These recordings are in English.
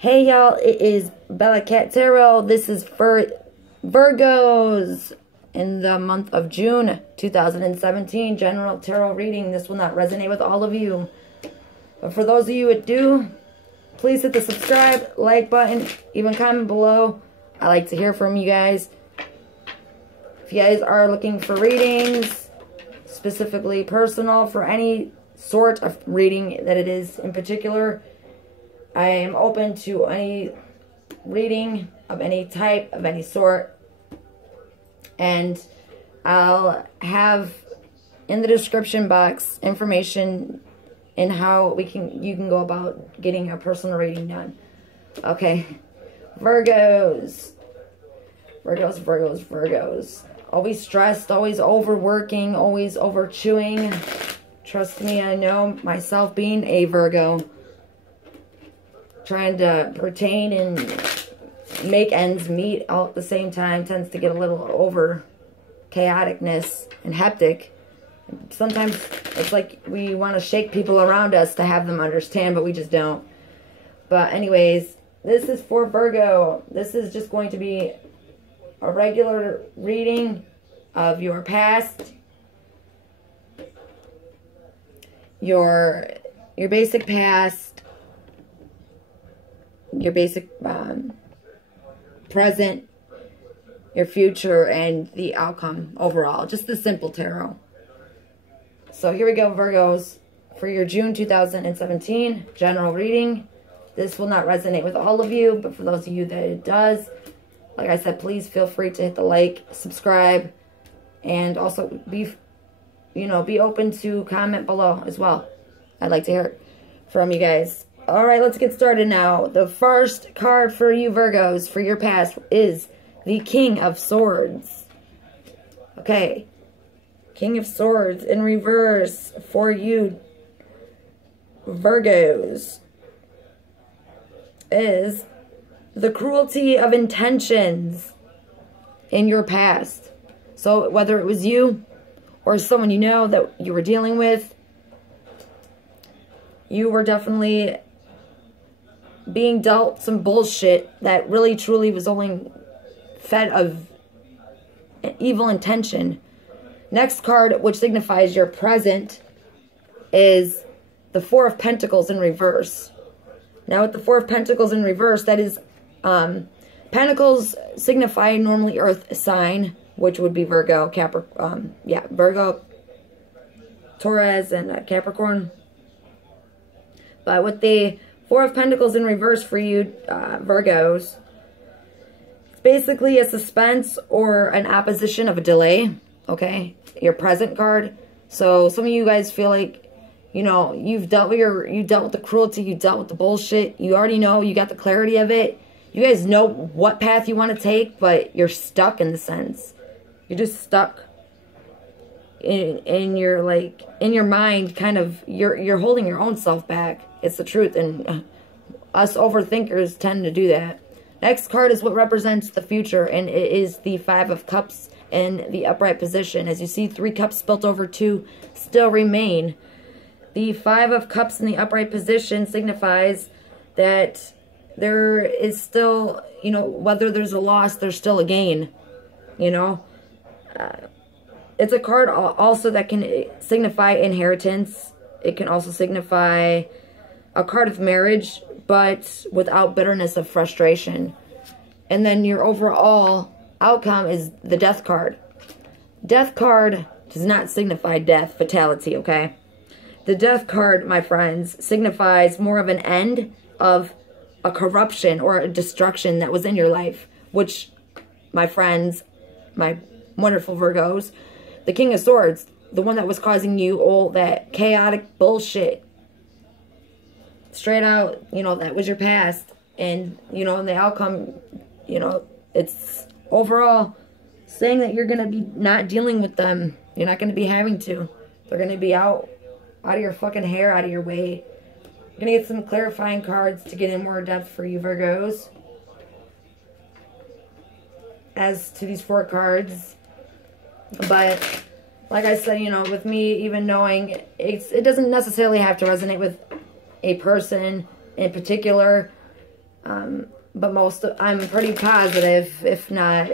Hey y'all, it is Bella Cat Tarot. This is for Virgos in the month of June 2017. General tarot reading. This will not resonate with all of you. But for those of you that do, please hit the subscribe, like button, even comment below. I like to hear from you guys. If you guys are looking for readings, specifically personal, for any sort of reading that it is in particular, I am open to any reading of any type, of any sort. And I'll have in the description box information in how you can go about getting a personal reading done. Okay. Virgos. Virgos. Always stressed, always overworking, always overchewing. Trust me, I know myself being a Virgo. Trying to retain and make ends meet all at the same time tends to get a little over chaoticness and hectic. Sometimes it's like we want to shake people around us to have them understand, but we just don't. But anyways, this is for Virgo. This is just going to be a regular reading of your past, your basic past, your basic present, your future, and the outcome overall. Just the simple tarot. So here we go, Virgos, for your June 2017 general reading. This will not resonate with all of you, but for those of you that it does, like I said, please feel free to hit the like, subscribe, and also be open to comment below as well. I'd like to hear from you guys. All right, let's get started now. The first card for you Virgos for your past is the King of Swords. Okay. King of Swords in reverse for you Virgos is the cruelty of intentions in your past. So whether it was you or someone you know that you were dealing with, you were definitely being dealt some bullshit that really truly was only fed of evil intention. Next card, which signifies your present, is the Four of Pentacles in reverse. Now with the Four of Pentacles in reverse, that is, Pentacles signify normally earth sign, which would be Virgo, Virgo, Taurus, and Capricorn. But with the Four of Pentacles in reverse for you Virgos, it's basically a suspense or an opposition of a delay, okay? Your present card. So some of you guys feel like, you've dealt with the cruelty, you dealt with the bullshit. You already know, you got the clarity of it. You guys know what path you want to take, but you're stuck in the sense. You're just stuck in your mind, kind of, you're holding your own self back. It's the truth, and us overthinkers tend to do that. Next card is what represents the future, and it is the Five of Cups in the upright position. As you see, 3 cups spilt over 2 still remain. The Five of Cups in the upright position signifies that there is still, whether there's a loss, there's still a gain, It's a card also that can signify inheritance. It can also signify a card of marriage, but without bitterness of frustration. And then your overall outcome is the Death card. Death card does not signify death, fatality, okay? The Death card, my friends, signifies more of an end of a corruption or a destruction that was in your life, which, my friends, my wonderful Virgos, the King of Swords, the one that was causing you all that chaotic bullshit, straight out, that was your past. And, and the outcome, it's overall saying that you're going to be not dealing with them. You're not going to be having to. They're going to be out of your fucking hair, out of your way. I'm going to get some clarifying cards to get in more depth for you Virgos as to these 4 cards. But like I said, with me even knowing, it doesn't necessarily have to resonate with a person in particular. But I'm pretty positive, if not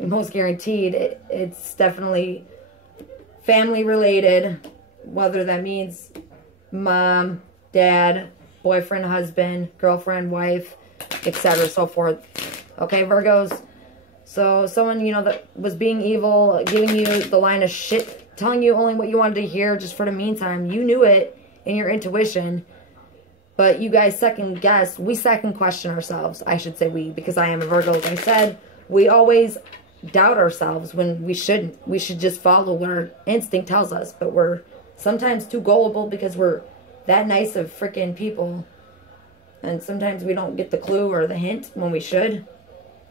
most guaranteed, it's definitely family related, whether that means mom, dad, boyfriend, husband, girlfriend, wife, etc., so forth. Okay, Virgos? So someone, you know, that was being evil, giving you the line of shit, telling you only what you wanted to hear just for the meantime. You knew it in your intuition, but you guys second guess. We second question ourselves. I should say we, because I am a Virgo, like I said. We always doubt ourselves when we shouldn't. We should just follow what our instinct tells us, but we're sometimes too gullible because we're that nice of freaking people, and sometimes we don't get the clue or the hint when we should.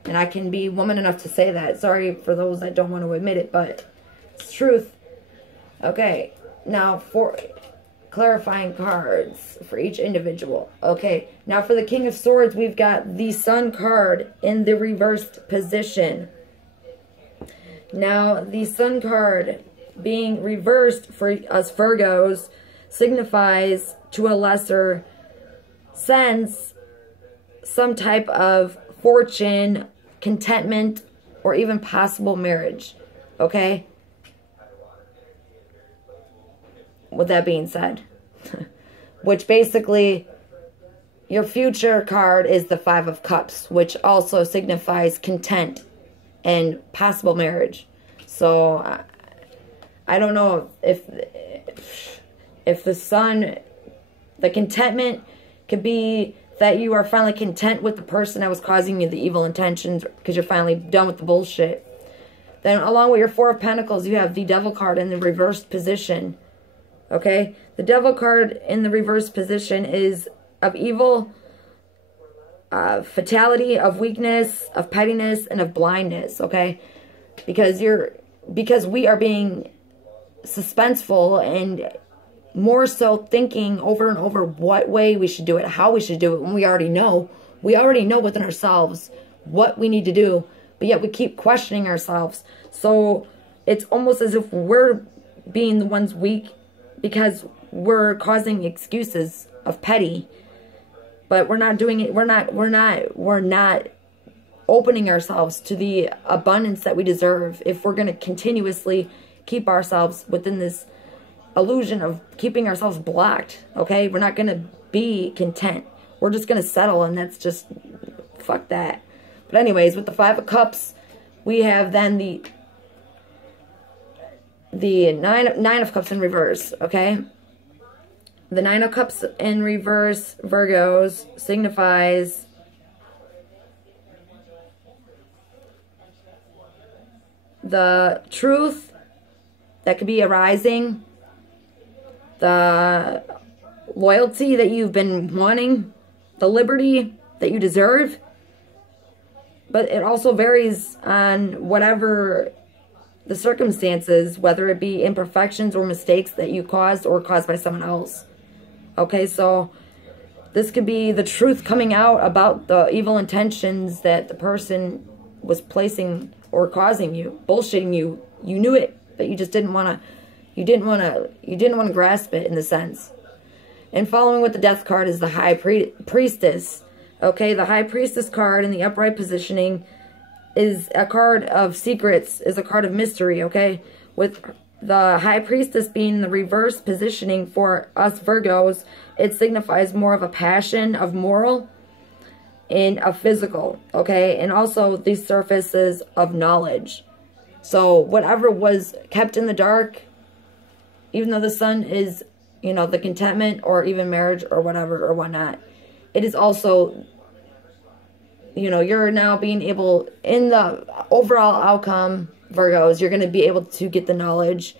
And I can be woman enough to say that. Sorry for those that don't want to admit it, but it's truth. Okay, now for clarifying cards for each individual. Okay, now for the King of Swords, we've got the Sun card in the reversed position. Now, the Sun card being reversed for us Virgos signifies, to a lesser sense, some type of fortune, contentment, or even possible marriage. Okay? With that being said, which basically, your future card is the Five of Cups, which also signifies content and possible marriage. So I don't know if the Sun, the contentment could be that you are finally content with the person that was causing you the evil intentions, because you're finally done with the bullshit. Then along with your Four of Pentacles, you have the Devil card in the reversed position. Okay? The Devil card in the reversed position is of evil, fatality, of weakness, of pettiness, and of blindness. Okay? Because we are being suspenseful and more so thinking over and over what way we should do it, how we should do it, when we already know. We already know within ourselves what we need to do, but yet we keep questioning ourselves. So it's almost as if we're being the ones weak because we're causing excuses of petty, but we're not doing it. We're not opening ourselves to the abundance that we deserve if we're going to continuously keep ourselves within this illusion of keeping ourselves blocked. Okay, we're not going to be content. We're just going to settle, and that's just, fuck that. But anyways, with the Five of Cups, we have then the Nine of Cups in reverse. Okay, the Nine of Cups in reverse, Virgos, signifies the truth that could be arising, the loyalty that you've been wanting, the liberty that you deserve. But it also varies on whatever the circumstances, whether it be imperfections or mistakes that you caused or caused by someone else. Okay, so this could be the truth coming out about the evil intentions that the person was placing or causing you, bullshitting you. You knew it, but you just didn't want to. You didn't want to grasp it in the sense. And following with the Death card is the High Priestess. Okay, the High Priestess card in the upright positioning is a card of secrets, is a card of mystery, okay? With the High Priestess being the reverse positioning for us Virgos, it signifies more of a passion, of moral, and a physical, okay? And also these surfaces of knowledge. So whatever was kept in the dark, even though the Sun is, you know, the contentment or even marriage or whatever or whatnot, it is also, you know, you're now being able, in the overall outcome, Virgos, you're going to be able to get the knowledge,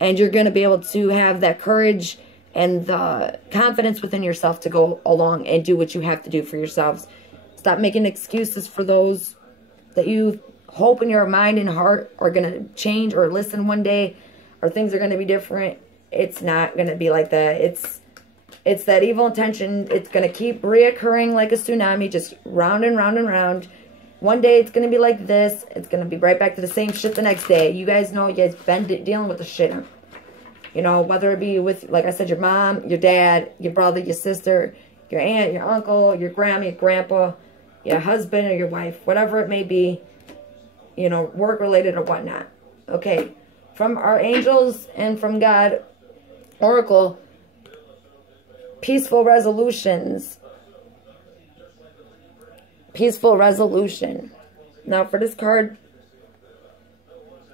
and you're going to be able to have that courage and the confidence within yourself to go along and do what you have to do for yourselves. Stop making excuses for those that you hope in your mind and heart are going to change or listen one day, or things are going to be different. It's not going to be like that. It's that evil intention. It's going to keep reoccurring like a tsunami, just round and round and round. One day it's going to be like this. It's going to be right back to the same shit the next day. You guys know, you guys been dealing with the shit. You know, whether it be with, like I said, your mom, your dad, your brother, your sister, your aunt, your uncle, your grandma, your grandpa, your husband or your wife, whatever it may be, you know, work-related or whatnot. Okay, from our angels and from God, Oracle, peaceful resolutions. Peaceful resolution. Now for this card,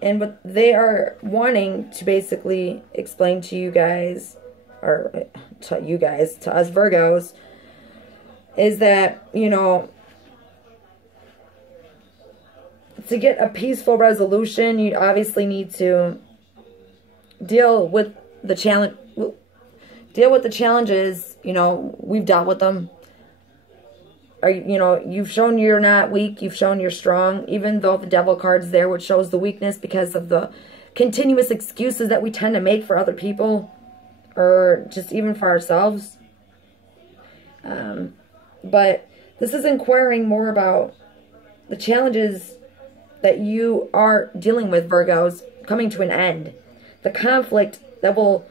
and what they are wanting to basically explain to you guys, or to you guys, to us Virgos, is that, you know, to get a peaceful resolution, you obviously need to deal with the challenge. Deal with the challenges. You know, we've dealt with them. Or, you know, you've shown you're not weak. You've shown you're strong. Even though the devil card's there, which shows the weakness because of the continuous excuses that we tend to make for other people. Or just even for ourselves. But this is inquiring more about the challenges that you are dealing with, Virgos, coming to an end. The conflict that will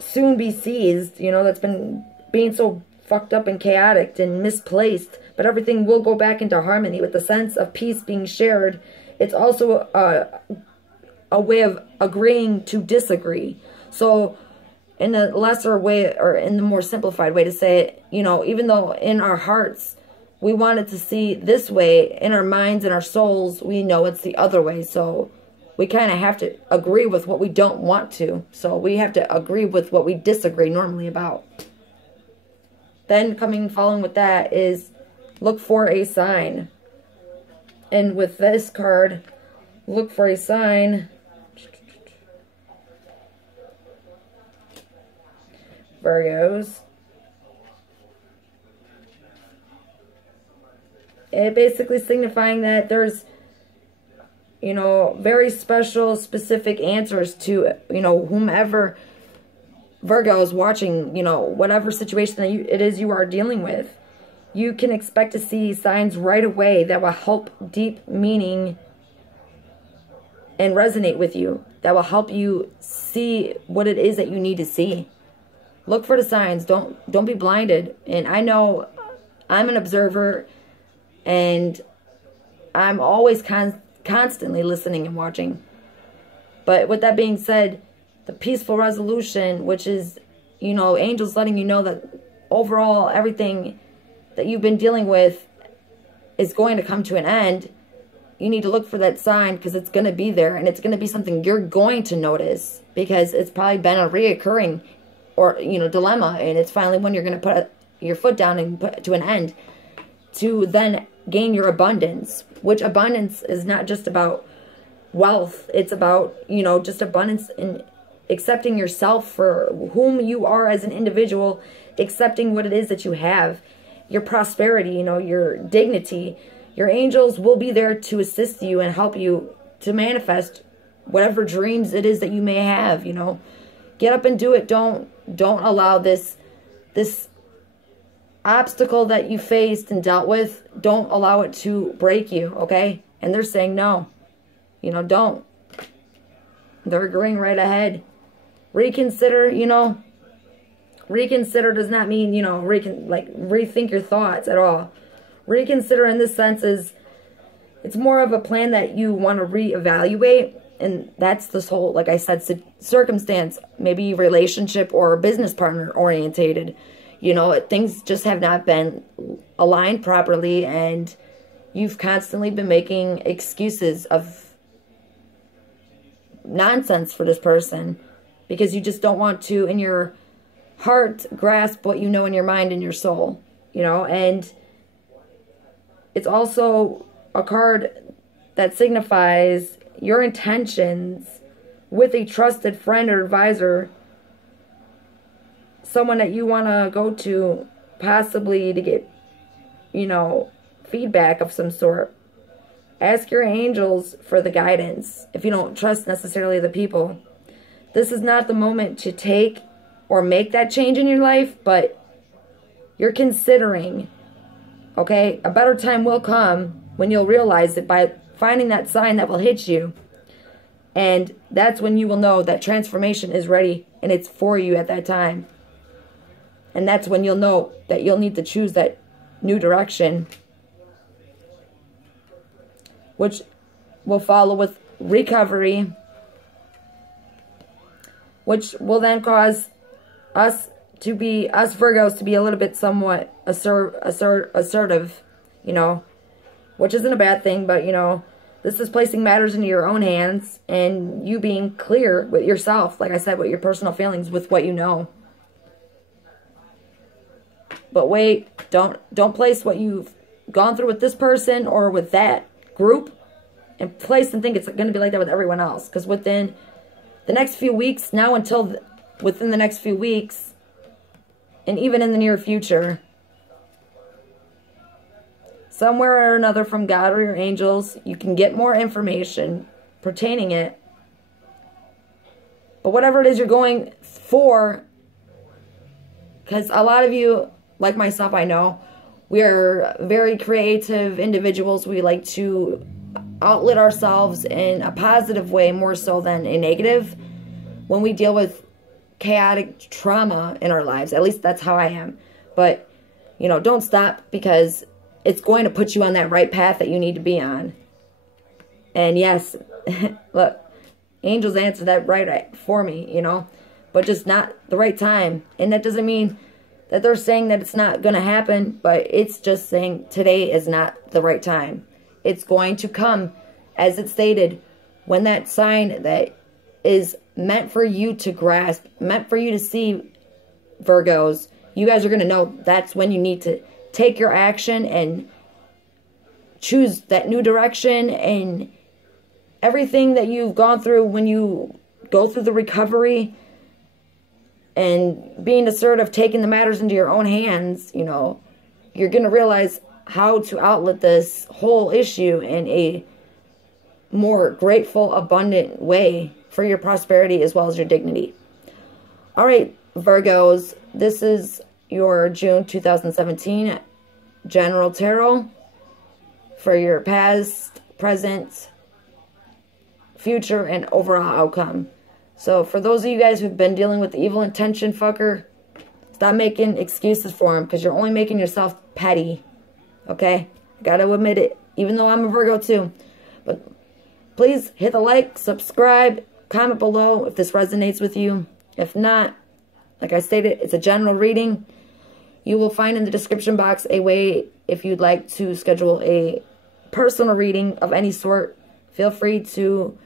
soon be seized, you know, that's been being so fucked up and chaotic and misplaced, but everything will go back into harmony with the sense of peace being shared. It's also a way of agreeing to disagree. So in a lesser way, or in the more simplified way to say it, you know, even though in our hearts we wanted to see this way, in our minds and our souls we know it's the other way. So we kind of have to agree with what we don't want to. So we have to agree with what we disagree normally about. Then following with that is look for a sign. And with this card, look for a sign. Virgos. It basically signifying that there's, you know, very special, specific answers to, you know, whomever Virgo is watching, you know, whatever situation that it is you are dealing with. You can expect to see signs right away that will help deep meaning and resonate with you. That will help you see what it is that you need to see. Look for the signs. Don't be blinded. And I know I'm an observer, and I'm always constantly listening and watching. But with that being said, the peaceful resolution, which is, you know, angels letting you know that overall everything that you've been dealing with is going to come to an end. You need to look for that sign because it's going to be there, and it's going to be something you're going to notice because it's probably been a reoccurring or, you know, dilemma, and it's finally when you're going to put your foot down and put it to an end to then gain your abundance, which abundance is not just about wealth. It's about, you know, just abundance in accepting yourself for whom you are as an individual, accepting what it is that you have, your prosperity, you know, your dignity. Your angels will be there to assist you and help you to manifest whatever dreams it is that you may have, you know. Get up and do it. Don't allow this obstacle that you faced and dealt with, don't allow it to break you, okay? And they're saying no. You know, don't. They're agreeing right ahead. Reconsider, you know. Reconsider does not mean, you know, rethink your thoughts at all. Reconsider in this sense is, it's more of a plan that you want to reevaluate. And that's this whole, like I said, circumstance, maybe relationship or business partner orientated. You know, things just have not been aligned properly, and you've constantly been making excuses of nonsense for this person because you just don't want to, in your heart, grasp what you know in your mind and your soul, you know. And it's also a card that signifies your intentions with a trusted friend or advisor, someone that you want to go to possibly to get, you know, feedback of some sort. Ask your angels for the guidance if you don't trust necessarily the people. This is not the moment to take or make that change in your life, but you're considering, okay? A better time will come when you'll realize it by finding that sign that will hit you. And that's when you will know that transformation is ready and it's for you at that time. And that's when you'll know that you'll need to choose that new direction, which will follow with recovery, which will then cause us Virgos to be a little bit somewhat assertive, you know, which isn't a bad thing, but, you know, this is placing matters into your own hands and you being clear with yourself, like I said, with your personal feelings, with what you know. But wait, don't place what you've gone through with this person or with that group and place and think it's going to be like that with everyone else. Because within the next few weeks, now until within the next few weeks, and even in the near future, somewhere or another from God or your angels, you can get more information pertaining it. But whatever it is you're going for, because a lot of you, like myself, I know, we are very creative individuals. We like to outlet ourselves in a positive way more so than a negative when we deal with chaotic trauma in our lives. At least that's how I am. But, you know, don't stop, because it's going to put you on that right path that you need to be on. And yes, look, angels answer that right for me, you know, but just not the right time. And that doesn't mean that they're saying that it's not going to happen, but it's just saying today is not the right time. It's going to come, as it stated, when that sign that is meant for you to grasp, meant for you to see, Virgos, you guys are going to know that's when you need to take your action and choose that new direction. And everything that you've gone through when you go through the recovery and being assertive, taking the matters into your own hands, you know, you're going to realize how to outlet this whole issue in a more grateful, abundant way for your prosperity as well as your dignity. All right, Virgos, this is your June 2017 General Tarot for your past, present, future, and overall outcome. So for those of you guys who've been dealing with the evil intention fucker, stop making excuses for him, because you're only making yourself petty. Okay? Gotta admit it, even though I'm a Virgo too. But please hit the like, subscribe, comment below if this resonates with you. If not, like I stated, it's a general reading. You will find in the description box a way, if you'd like to schedule a personal reading of any sort. Feel free to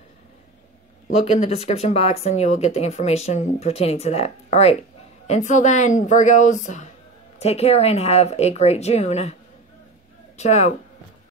look in the description box and you will get the information pertaining to that. All right. Until then, Virgos, take care and have a great June. Ciao.